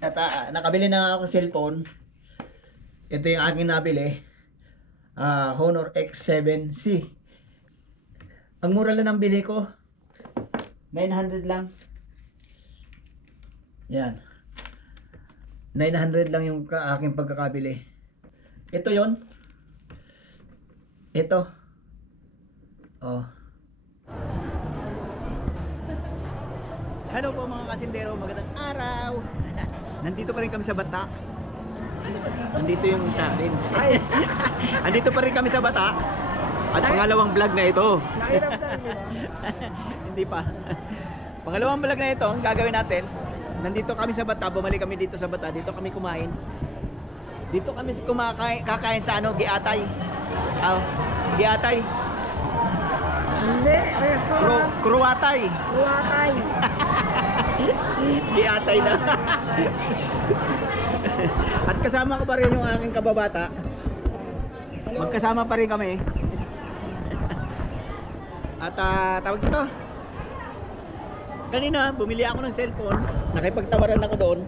At nakabili na ako ng cellphone. Ito yung aking nabili. Honor X7C. Ang mura lang ng bili ko. 900 lang. Yan. 900 lang yung aking pagkakabili. Ito yon. Ito. Oh. Hello po mga kasindero, magandang araw. Nandito pa rin kami sa Bata. Ano ba dito? Nandito yung Chardin. Nandito pa rin kami sa Bata. At pangalawang vlog na ito. Nahirap na ba? Hindi pa. Pangalawang vlog na ito, ang gagawin natin. Nandito kami sa Bata, bumalik kami dito sa Bata. Dito kami kumain. Dito kami kakain sa ano, Giatay. Giatay. Hindi, restaurant. Kruatay. Kuwatay. Giatay na. At kasama ko pa rin yung aking kababata. Magkasama pa rin kami. At tawag ito. Kanina bumili ako ng cellphone. Nakipagtawaran ako doon.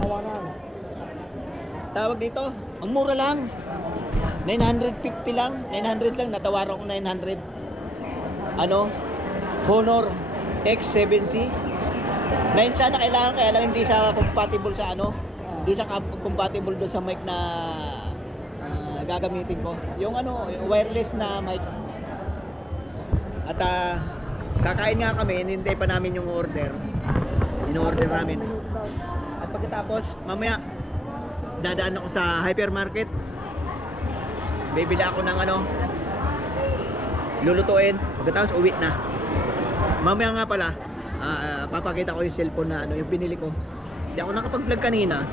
Tawanan. Tawag dito, ang mura lang. 950 lang. 900 lang. Natawaran ko 900. Ano? Honor X7C. 9 sana kailangan, kaya lang hindi siya compatible sa ano. Hindi siya compatible doon sa mic na gagamitin ko. Yung ano, yung wireless na mic. At kakain nga kami, hinintay pa namin yung order. In-order namin. At pagkatapos, mamaya dadaan ako sa hypermarket. Bibili ako ng ano, lulutuin. Pagkatapos uwi na. Mamaya nga pala, papakita ko yung cellphone na ano, yung binili ko. Hindi ako nakapag-vlog kanina.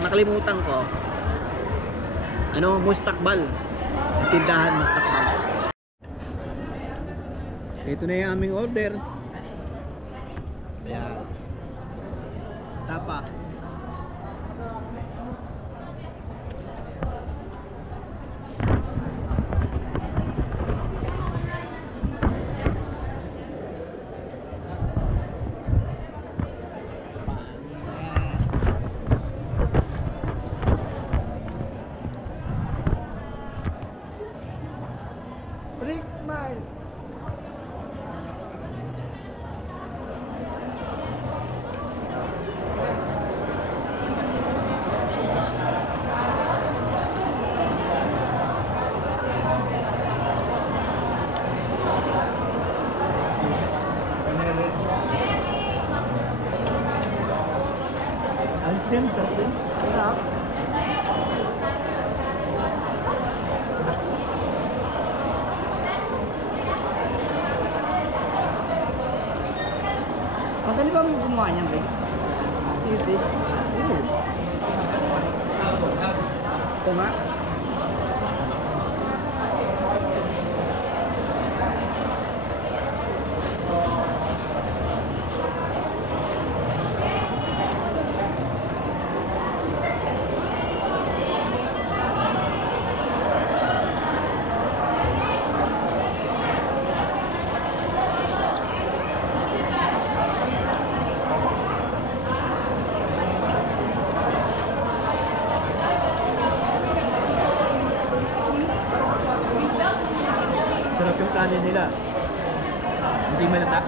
Nakalimutan ko. Ano, mustakbal. Tindahan mustakbal. Ito na yung aming order. Ayan. Tapa. Brick Smile. Alpin, sarapin. Sarap. Madali ba mo gumawa niyan, Brick? Seriously? Oo. Ito nga. Sarap yung kanin nila. Hindi malata.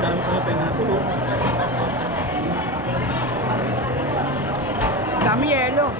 Dami ko na pinatulog. Dami yelo.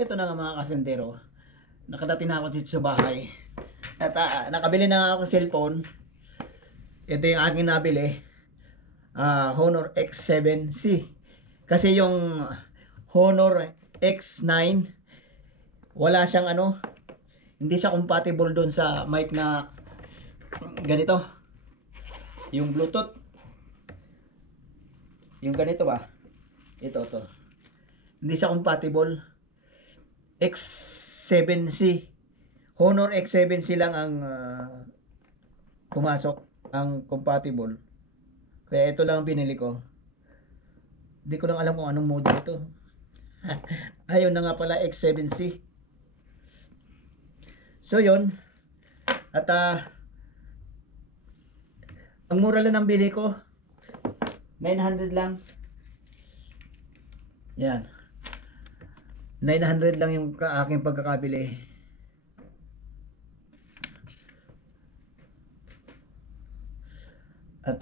ito na nga mga kasendero. Nakadating na ako dito sa bahay. At nakabili na ako cellphone. Ito yung aking nabili. Honor X7C. Kasi yung Honor X9 wala siyang ano, hindi siya compatible doon sa mic na ganito. Yung Bluetooth. Yung ganito ba? Ito to. Hindi siya compatible. X7C. Honor X7C lang ang pumasok, ang compatible. Kaya ito lang ang binili ko. Hindi ko lang alam kung anong model ito. Ayun na nga pala, X7C. So yun. At ang mura lang ng bili ko, 900 lang. Yan. 900 lang yung aking pagkakabili. At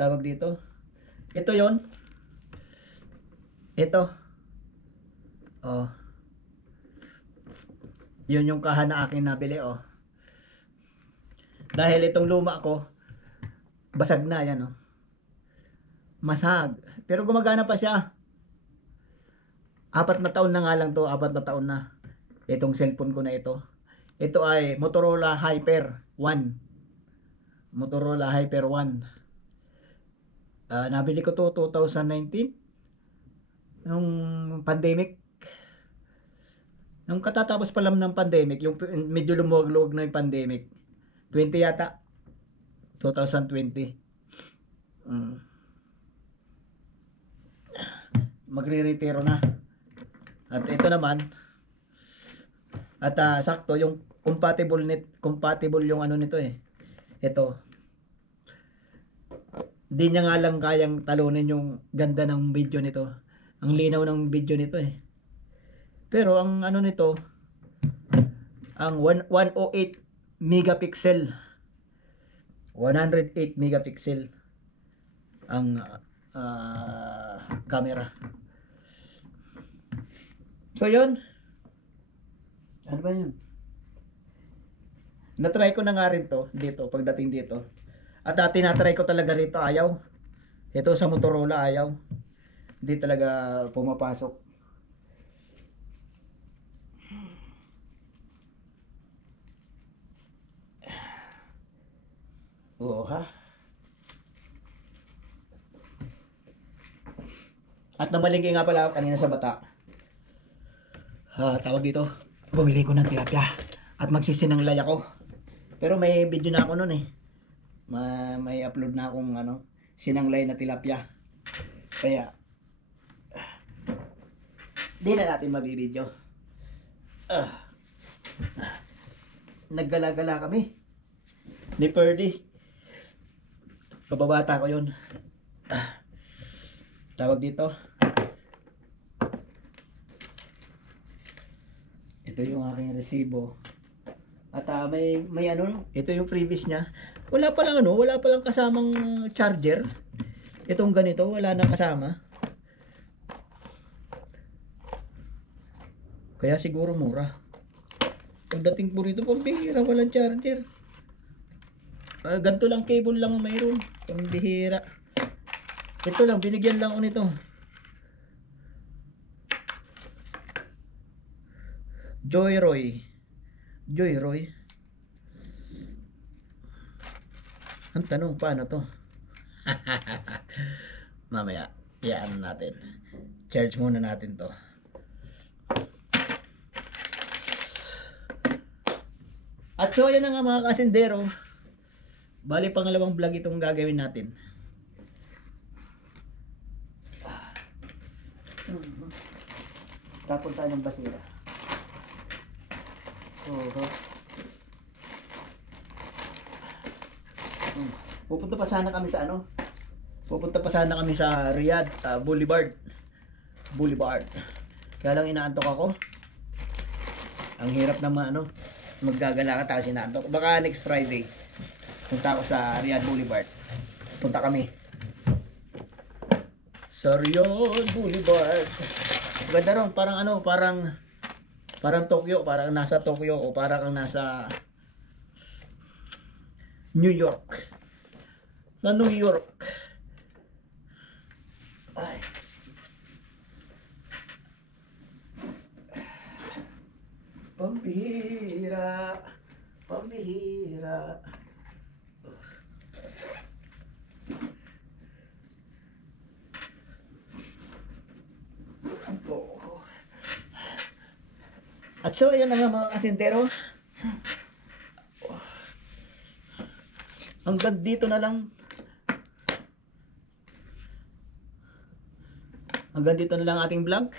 tawag dito, ito yon, ito, oh, yun yung kahan na aking nabili, oh. Dahil itong luma ko basag na, yan, oh, masag, pero gumagana pa siya. 4 na taon na nga lang to, 4 na taon na itong cellphone ko na ito. Ito ay Motorola Hyper 1. Motorola Hyper 1. Nabili ko to 2019 nung pandemic. Nung katatapos pa lang ng pandemic, yung medyo lumuwag-luwag na yung pandemic. 20 yata. 2020. Magre-retiro na. At ito naman. At sakto yung compatible yung ano nito eh. Ito. Di niya nga lang kayang talunin yung ganda ng video nito. Ang linaw ng video nito eh. Pero ang ano nito, ang 108 megapixel. 108 megapixel ang camera. So yun. Ano ba yun? Na-try ko na nga rin to dito, pagdating dito. At tinatry ko talaga rito, ayaw. Ito sa Motorola, ayaw. Hindi talaga pumapasok. Oo ha. At namalingki nga pala ako kanina sa bata. Tawag dito, bumili ko ng tilapia at magsisinanglay ako. Pero may video na ako nun eh. May upload na akong ano, sinanglay na tilapia. Kaya di na natin mabibidyo. Naggala-gala kami ni Ferdy. Kababata ko yun. Tawag dito, ito yung aking resibo. At may ano, ito yung previous niya. Wala pa lang ano, wala pa lang kasamang charger. Itong ganito, wala nang kasama. Kaya siguro mura. Pagdating po rito, pambihira, walang charger. Ganito lang, cable lang mayroon. Pambihira. Ito lang, binigyan lang ako nito. Joyroy. Ang tanong, paano to? Mamaya, iyan natin. Charge muna natin to. At so, yan na nga mga kasindero. Bali, pangalawang vlog itong gagawin natin. Tapon tayo ng basura. Pupunta pa sana kami sa ano? Pupunta pa sana kami sa Riyadh Boulevard. Kaya lang inaantok ako. Ang hirap naman ano, maggagala ka tapos inaantok. Baka next Friday punta ako sa Riyadh Boulevard. Punta kami sa Riyadh Boulevard. Ganda ron, parang ano, parang Tokyo, parang nasa Tokyo o parang nasa New York. Sa New York. Ay. Pambihira. Pambihira. At so, ayun na nga mga kasintero. Hanggang dito na lang. Hanggang dito na lang ating vlog.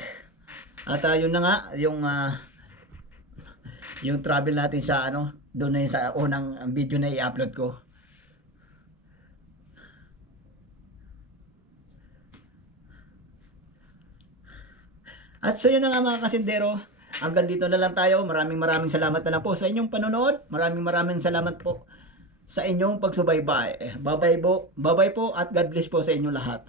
At yun na nga, yung travel natin sa ano, doon na yun sa unang video na i-upload ko. At so yun na nga mga kasindero, hanggang dito na lang tayo. Maraming salamat na lang po sa inyong panonood. Maraming salamat po sa inyong pagsubaybay. Bye bye po at God bless po sa inyong lahat.